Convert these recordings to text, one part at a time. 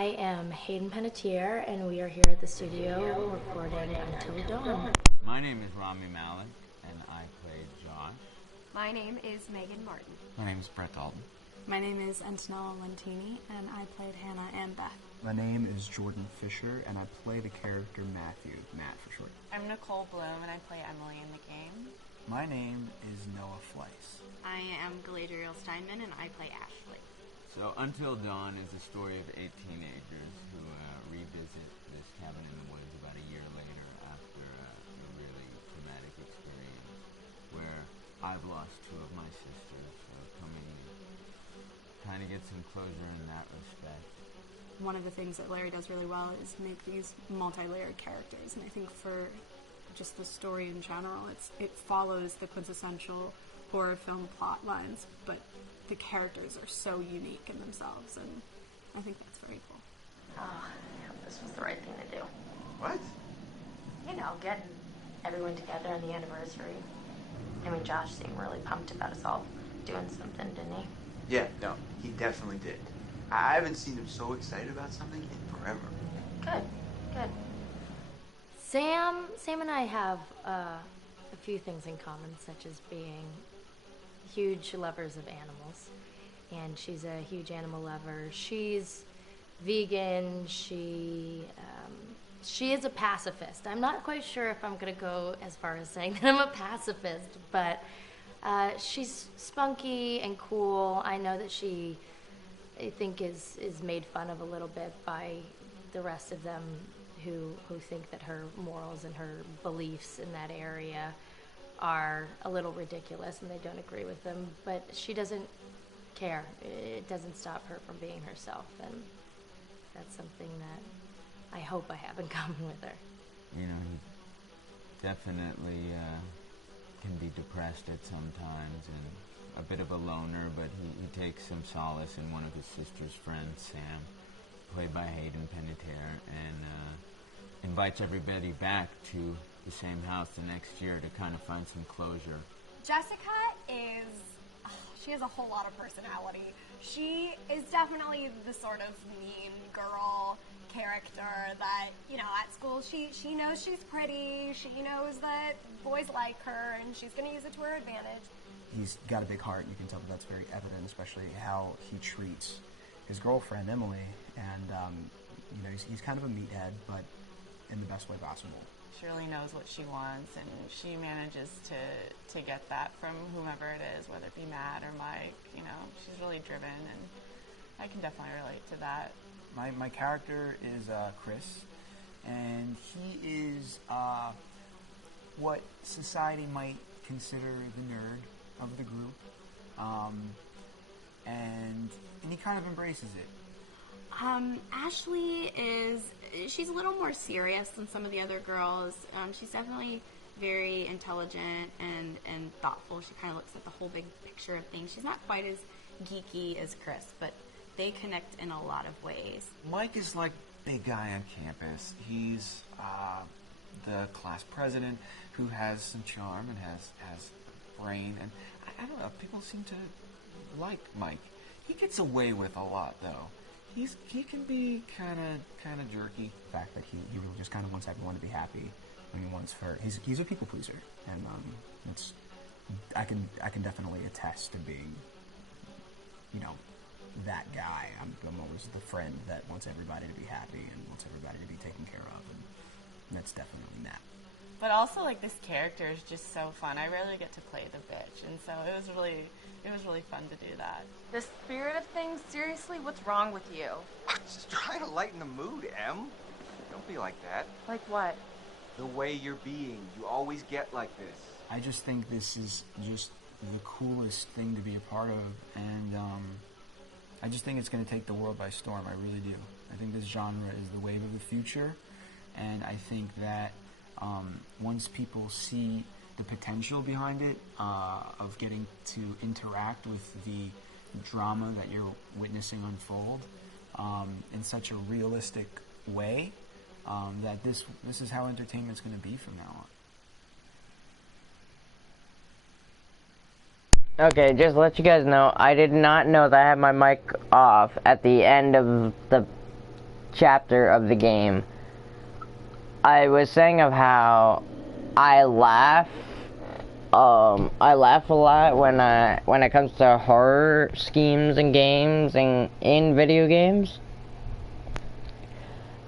I am Hayden Panettiere, and we are here at the studio recording Until Dawn. My name is Rami Malik, and I play Josh. My name is Megan Martin. My name is Brett Dalton. My name is Antonella Lentini, and I played Hannah and Beth. My name is Jordan Fisher, and I play the character Matthew, Matt for short. I'm Nicole Bloom, and I play Emily in the game. My name is Noah Fleiss. I am Galadriel Steinman, and I play Ashley. So, Until Dawn is the story of 8 teenagers who revisit this cabin in the woods about a year later after a really traumatic experience where I've lost 2 of my sisters, so trying to get some closure in that respect. One of the things that Larry does really well is make these multi-layered characters, and I think for just the story in general, it follows the quintessential horror film plot lines, but the characters are so unique in themselves, and I think that's very cool. Oh, yeah, this was the right thing to do. What? You know, getting everyone together on the anniversary. I mean, Josh seemed really pumped about us all doing something, didn't he? Yeah, no, he definitely did. I haven't seen him so excited about something in forever. Good. Sam and I have a few things in common, such as being huge lovers of animals, and she's a huge animal lover. She's vegan. She is a pacifist. I'm not quite sure if I'm going to go as far as saying that I'm a pacifist, but she's spunky and cool. I know that she, I think, is made fun of a little bit by the rest of them who think that her morals and her beliefs in that area are a little ridiculous and they don't agree with them, but she doesn't care. It doesn't stop her from being herself, and that's something that I hope I have in common with her. You know, he definitely can be depressed at some times and a bit of a loner, but he takes some solace in one of his sister's friends, Sam, played by Hayden Panettiere, and invites everybody back to the same house the next year to kind of find some closure. Jessica she has a whole lot of personality. She is definitely the sort of mean girl character that, you know, at school she knows she's pretty, she knows that boys like her, and she's going to use it to her advantage. He's got a big heart, and you can tell that that's very evident, especially how he treats his girlfriend, Emily, and, you know, he's kind of a meathead, but in the best way possible. She really knows what she wants, and she manages to get that from whomever it is, whether it be Matt or Mike. You know, she's really driven, and I can definitely relate to that. My character is Chris, and he is what society might consider the nerd of the group, and he kind of embraces it. Ashley she's a little more serious than some of the other girls. She's definitely very intelligent and thoughtful. She kind of looks at the whole big picture of things. She's not quite as geeky as Chris, but they connect in a lot of ways. Mike is like big guy on campus. He's the class president who has some charm and has brain, and I don't know, people seem to like Mike. He gets away with a lot, though. He can be kind of jerky. The fact that he really just kind of wants everyone to be happy, and he wants her. He's a people pleaser, and I can definitely attest to being, you know, that guy. I'm always the friend that wants everybody to be happy and wants everybody to be taken care of, and that's definitely Matt. But also, like, this character is just so fun. I rarely get to play the bitch, and so it was really fun to do that. The spirit of things, seriously, what's wrong with you? I'm just trying to lighten the mood, Em. Don't be like that. Like what? The way you're being. You always get like this. I just think this is just the coolest thing to be a part of, and I just think it's going to take the world by storm. I really do. I think this genre is the wave of the future, and I think that once people see the potential behind it, of getting to interact with the drama that you're witnessing unfold in such a realistic way, that this is how entertainment's going to be from now on. Okay, just to let you guys know, I did not know that I had my mic off at the end of the chapter of the game, I was saying of how I laugh a lot when it comes to horror schemes and games and in video games.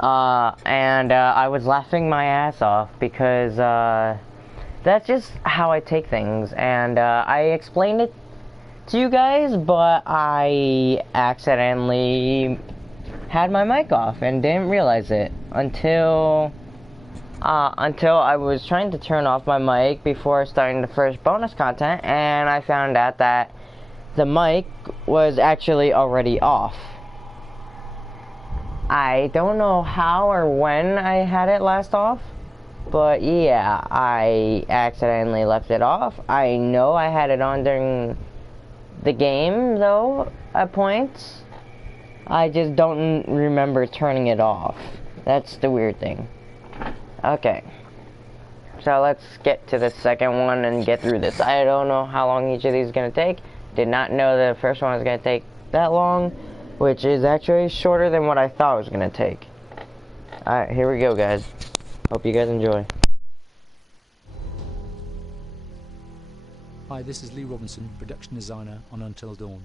I was laughing my ass off because that's just how I take things, and I explained it to you guys, but I accidentally had my mic off and didn't realize it until I was trying to turn off my mic before starting the first bonus content, and I found out that the mic was actually already off. I don't know how or when I had it last off, but yeah, I accidentally left it off. I know I had it on during the game, though, at points. I just don't remember turning it off. That's the weird thing. Okay. So let's get to the second one and get through this. I don't know how long each of these is going to take. Did not know the first one was going to take that long, which is actually shorter than what I thought it was going to take. Alright, here we go, guys. Hope you guys enjoy. Hi, this is Lee Robinson, production designer on Until Dawn.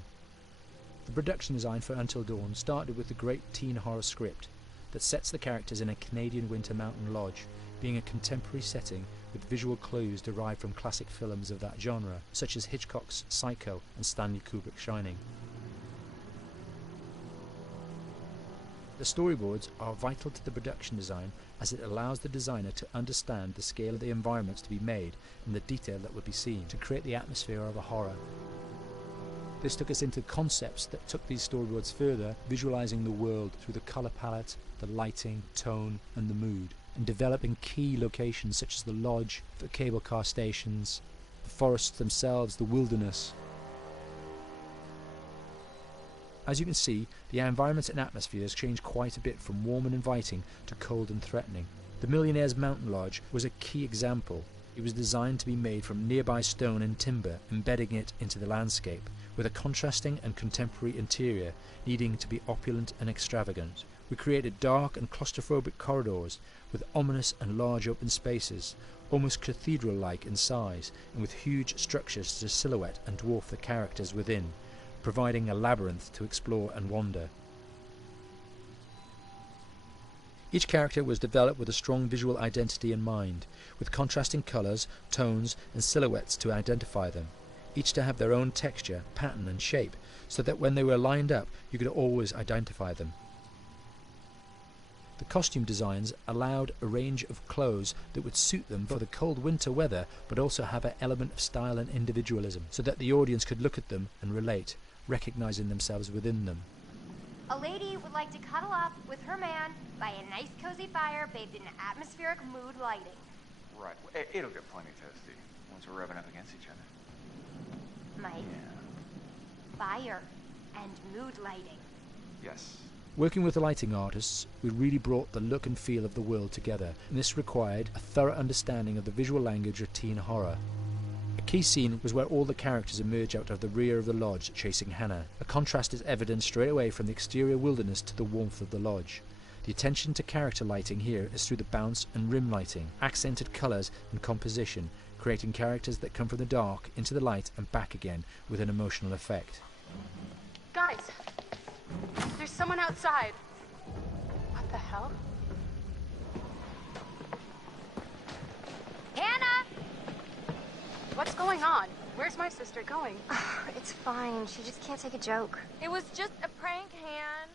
The production design for Until Dawn started with the great teen horror script that sets the characters in a Canadian winter mountain lodge, being a contemporary setting with visual clues derived from classic films of that genre, such as Hitchcock's Psycho and Stanley Kubrick's Shining. The storyboards are vital to the production design, as it allows the designer to understand the scale of the environments to be made and the detail that would be seen to create the atmosphere of a horror. This took us into concepts that took these storyboards further, visualizing the world through the color palette, the lighting, tone and the mood, and developing key locations such as the lodge, the cable car stations, the forests themselves, the wilderness. As you can see, the environments and atmospheres change quite a bit from warm and inviting to cold and threatening. The Millionaire's Mountain Lodge was a key example. It was designed to be made from nearby stone and timber, embedding it into the landscape, with a contrasting and contemporary interior needing to be opulent and extravagant. We created dark and claustrophobic corridors with ominous and large open spaces, almost cathedral-like in size, and with huge structures to silhouette and dwarf the characters within, providing a labyrinth to explore and wander. Each character was developed with a strong visual identity in mind, with contrasting colours, tones and silhouettes to identify them, each to have their own texture, pattern and shape, so that when they were lined up you could always identify them. The costume designs allowed a range of clothes that would suit them for the cold winter weather, but also have an element of style and individualism, so that the audience could look at them and relate, recognizing themselves within them. A lady would like to cuddle up with her man by a nice cozy fire bathed in atmospheric mood lighting. Right. It'll get plenty toasty once we're rubbing up against each other. Mike. Yeah. Fire and mood lighting. Yes. Working with the lighting artists, we really brought the look and feel of the world together, and this required a thorough understanding of the visual language of teen horror. A key scene was where all the characters emerge out of the rear of the lodge chasing Hannah. A contrast is evident straight away from the exterior wilderness to the warmth of the lodge. The attention to character lighting here is through the bounce and rim lighting, accented colours and composition, creating characters that come from the dark into the light and back again with an emotional effect. Guys, there's someone outside. What the hell? Hannah! What's going on? Where's my sister going? It's fine. She just can't take a joke. It was just a prank, Han.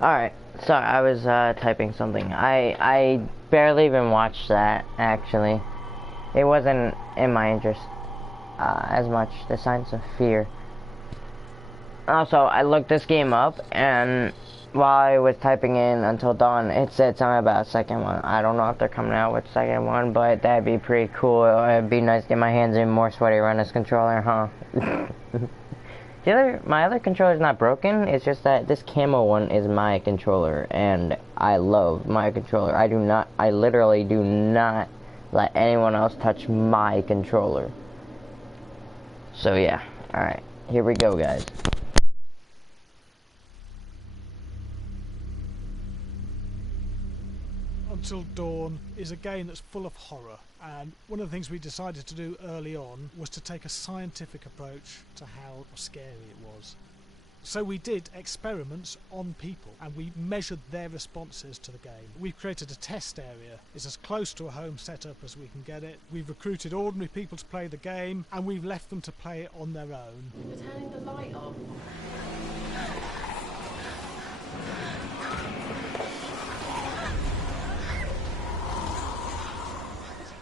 Alright, sorry, I was typing something. I barely even watched that, actually. It wasn't in my interest as much, the Signs of Fear. Also, I looked this game up, and while I was typing in Until Dawn, it said something about a second one. I don't know if they're coming out with a second one, but that'd be pretty cool. It'd be nice to get my hands in more sweaty around this controller, huh? My other controller is not broken. It's just that this camo one is my controller, and I love my controller. I literally do not let anyone else touch my controller. So yeah, alright, here we go, guys. Until Dawn is a game that's full of horror, and one of the things we decided to do early on was to take a scientific approach to how scary it was. So we did experiments on people, and we measured their responses to the game. We've created a test area. It's as close to a home setup as we can get it. We've recruited ordinary people to play the game, and we've left them to play it on their own. We're turning the light off.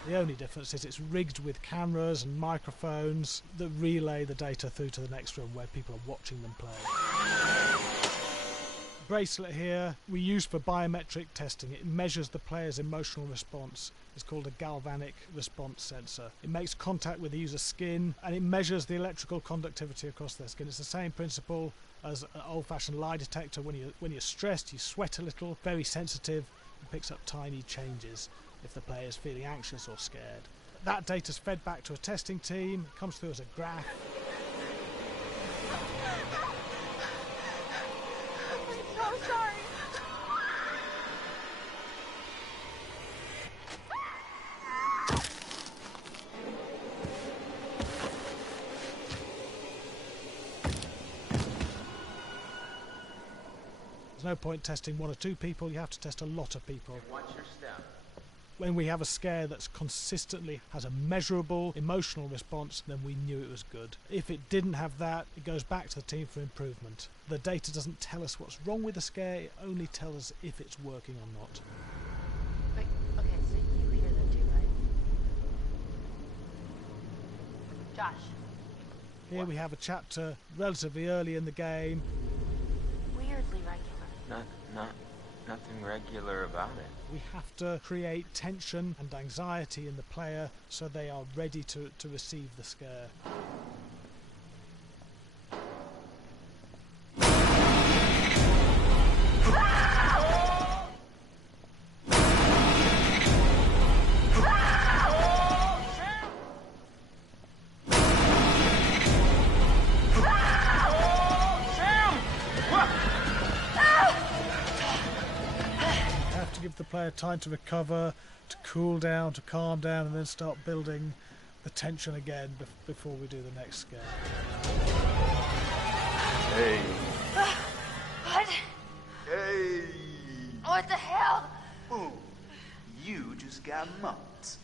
The only difference is it's rigged with cameras and microphones that relay the data through to the next room where people are watching them play. Bracelet here we use for biometric testing. It measures the player's emotional response. It's called a galvanic response sensor. It makes contact with the user's skin, and it measures the electrical conductivity across their skin. It's the same principle as an old-fashioned lie detector. When you're stressed, you sweat a little, very sensitive, and picks up tiny changes if the player is feeling anxious or scared. That data's fed back to a testing team, comes through as a graph. I'm so sorry. There's no point testing one or two people, you have to test a lot of people. Watch your step. When we have a scare that's consistently has a measurable emotional response, then we knew it was good. If it didn't have that, it goes back to the team for improvement. The data doesn't tell us what's wrong with the scare, it only tells us if it's working or not. Wait, okay, so you hear them too, right? Josh. Here we have a chapter relatively early in the game. Weirdly regular. Nothing regular about it. We have to create tension and anxiety in the player so they are ready to receive the scare. Give the player time to recover, to cool down, to calm down, and then start building the tension again before we do the next scare. Hey. What? Hey. What the hell? Ooh, you just got mumped.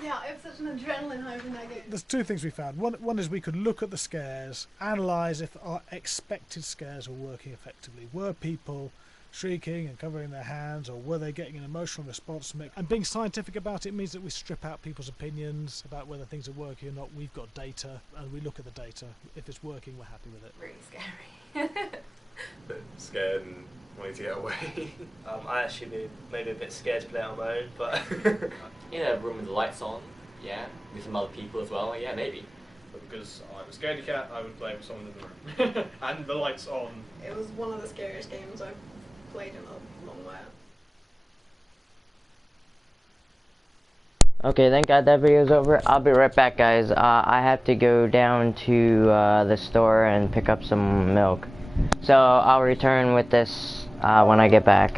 Yeah, I have such an adrenaline high from that game. There's two things we found. One is we could look at the scares, analyse if our expected scares were working effectively. Were people shrieking and covering their hands, or were they getting an emotional response from it? And being scientific about it means that we strip out people's opinions about whether things are working or not. We've got data, and we look at the data. If it's working, we're happy with it. Really scary. Bit scared and wanting to get away. I actually maybe a bit scared to play on my own, but in a room with the lights on, yeah, with some other people as well, yeah, maybe. But because I'm a scaredy cat, I would play with someone in the room. And the lights on. It was one of the scariest games I've played in a long while. Okay, thank God that video's over. I'll be right back, guys. I have to go down to the store and pick up some milk. So I'll return with this when I get back.